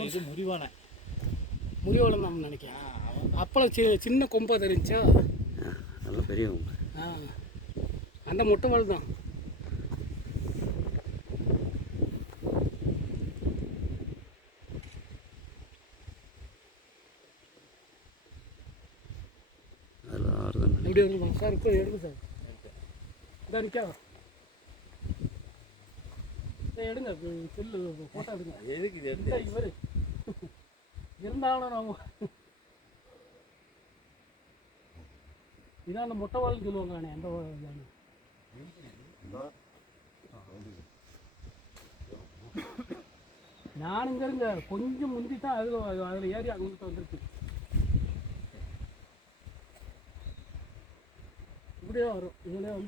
இது முறிவாளம் தான் நினைக்கிறேன். அப்பளம் சின்ன கொம்பா தெரிஞ்சா நல்ல பெரிய கொம்பு. அந்த மொட்டை வாள் தான். இப்படி இருக்கும் சார். இப்போ எடுங்க சார். இதாக இருக்கா எடுங்க, செல்லு ஃபோட்டோ எடுங்க. எதுக்கு இவர் இருந்தாலும் நம்ம இதான் அந்த மொட்டை வாழ்னு சொல்லுவாங்க. அந்த நான் இங்கே இருங்க கொஞ்சம் முந்தி தான் அதில் ஏறி அங்கே வந்துருக்கு. இப்படியே வரும். இதுலேயே வந்து